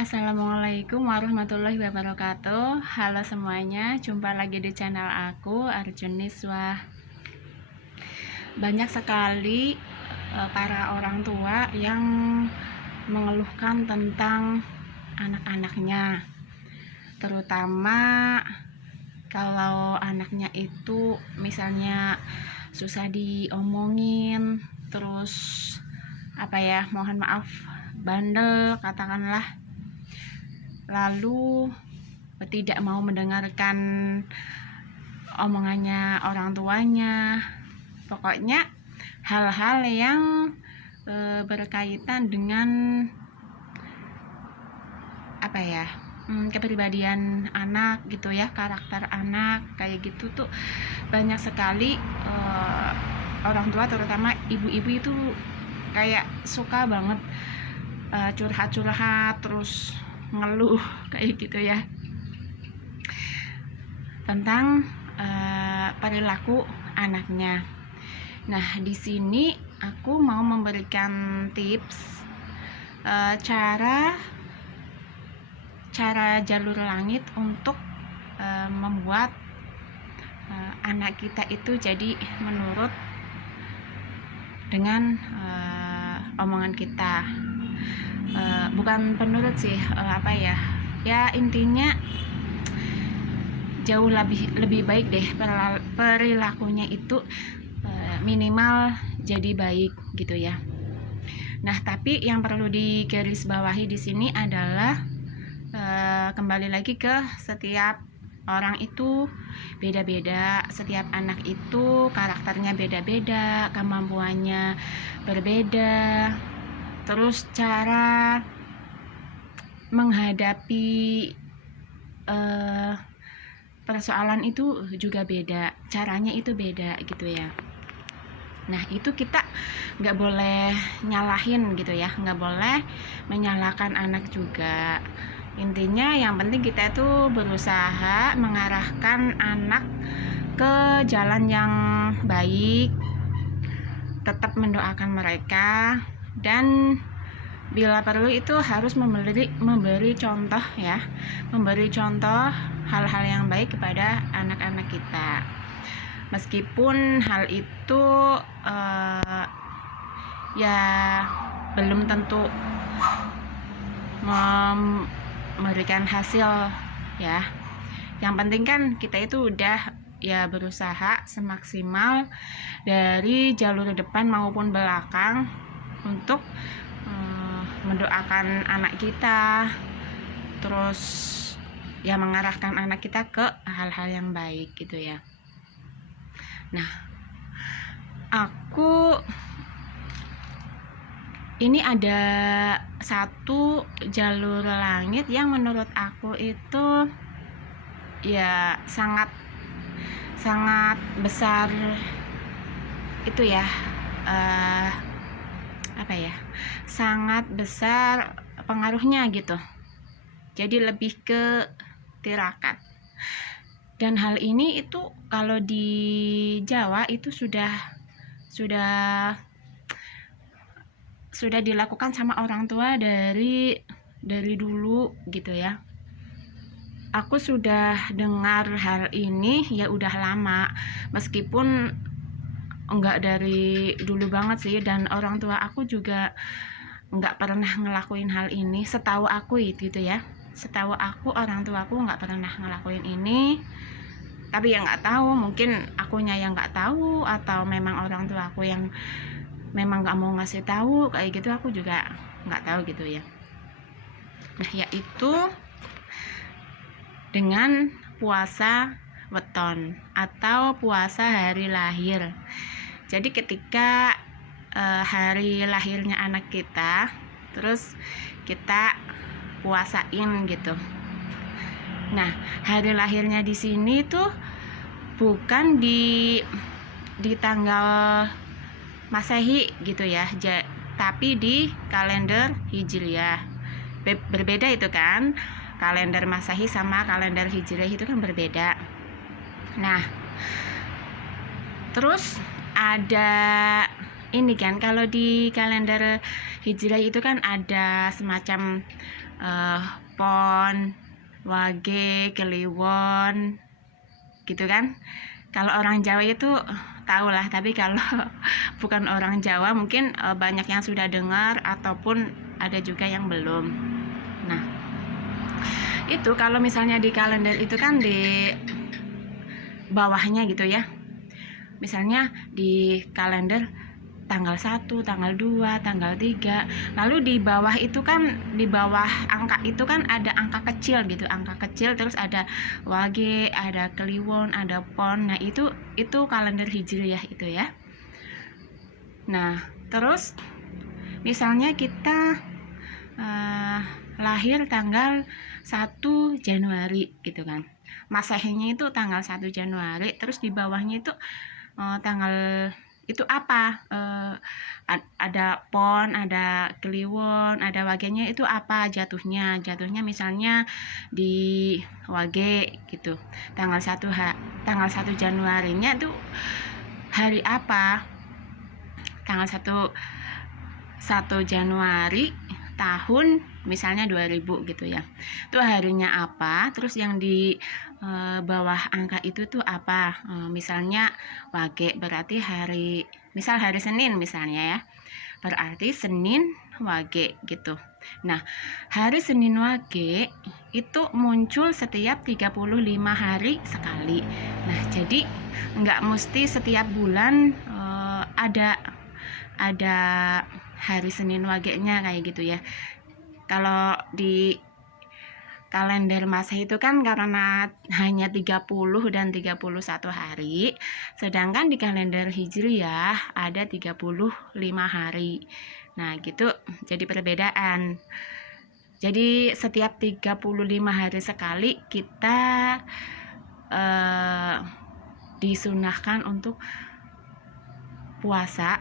Assalamualaikum warahmatullahi wabarakatuh. Halo semuanya, jumpa lagi di channel aku, Arjuniswa. Banyak sekali para orang tua yang mengeluhkan tentang anak-anaknya, terutama kalau anaknya itu misalnya susah diomongin, terus mohon maaf, bandel katakanlah, lalu tidak mau mendengarkan omongannya orang tuanya. Pokoknya hal-hal yang berkaitan dengan kepribadian anak gitu ya, karakter anak kayak gitu tuh banyak sekali orang tua, terutama ibu-ibu itu kayak suka banget curhat-curhat, terus ngeluh kayak gitu ya, tentang perilaku anaknya. Nah, di sini aku mau memberikan tips cara jalur langit untuk membuat anak kita itu jadi menurut dengan omongan kita. Bukan penurut sih, ya intinya jauh lebih baik deh perilakunya itu, minimal jadi baik gitu ya. Nah, tapi yang perlu digarisbawahi di sini adalah kembali lagi ke setiap orang itu beda-beda, setiap anak itu karakternya beda-beda, kemampuannya berbeda, terus cara menghadapi persoalan itu juga beda, caranya itu beda gitu ya. Nah, itu kita nggak boleh nyalahin gitu ya, nggak boleh menyalahkan anak juga. Intinya yang penting kita itu berusaha mengarahkan anak ke jalan yang baik, tetap mendoakan mereka, dan bila perlu itu harus memberi contoh ya, memberi contoh hal-hal yang baik kepada anak-anak kita. Meskipun hal itu ya belum tentu memberikan hasil ya. Yang penting kan kita itu udah ya berusaha semaksimal dari jalur depan maupun belakang untuk mendoakan anak kita, terus ya mengarahkan anak kita ke hal-hal yang baik gitu ya. Nah, aku ini ada satu jalur langit yang menurut aku itu ya sangat besar itu ya, sangat besar pengaruhnya gitu. Jadi lebih ke tirakat. Dan hal ini itu kalau di Jawa itu sudah dilakukan sama orang tua dari dulu gitu ya. Aku sudah dengar hal ini ya udah lama, meskipun enggak dari dulu banget sih, dan orang tua aku juga enggak pernah ngelakuin hal ini setahu aku gitu ya. Setahu aku orang tua aku enggak pernah ngelakuin ini. Tapi ya nggak tahu, mungkin akunya yang nggak tahu atau memang orang tua aku yang memang nggak mau ngasih tahu kayak gitu, aku juga nggak tahu gitu ya. Nah, yaitu dengan puasa weton atau puasa hari lahir. Jadi ketika hari lahirnya anak kita, terus kita puasain gitu. Nah, hari lahirnya di sini tuh bukan di tanggal Masehi gitu ya, tapi di kalender Hijriah. Berbeda itu kan, kalender Masehi sama kalender Hijriah itu kan berbeda. Nah, terus ada ini kan, kalau di kalender Hijriah itu kan ada semacam Pon, Wage, Kliwon gitu kan. Kalau orang Jawa itu tahu lah, tapi kalau bukan orang Jawa mungkin banyak yang sudah dengar ataupun ada juga yang belum. Nah, itu kalau misalnya di kalender itu kan di bawahnya gitu ya. Misalnya di kalender tanggal 1, tanggal 2, tanggal 3. Lalu di bawah itu kan, di bawah angka itu kan ada angka kecil gitu, angka kecil, terus ada Wage, ada Kliwon, ada Pon. Nah, itu kalender Hijriyah itu ya. Nah, terus misalnya kita lahir tanggal 1 Januari gitu kan. Masehinya itu tanggal 1 Januari, terus di bawahnya itu tanggal itu apa? Ada Pon, ada Kliwon, ada Wagenya, itu apa jatuhnya? Jatuhnya misalnya di Wage gitu. Tanggal 1 Januarinya itu hari apa? Tanggal 1 Januari tahun misalnya 2000 gitu ya. Itu harinya apa? Terus yang di bawah angka itu tuh apa? Misalnya Wage berarti hari Senin misalnya ya. Berarti Senin Wage gitu. Nah, hari Senin Wage itu muncul setiap 35 hari sekali. Nah, jadi nggak mesti setiap bulan ada hari Senin Wage-nya kayak gitu ya. Kalau di kalender Masehi itu kan karena hanya 30 dan 31 hari, sedangkan di kalender Hijriyah ada 35 hari. Nah, gitu jadi perbedaan. Jadi setiap 35 hari sekali kita disunahkan untuk puasa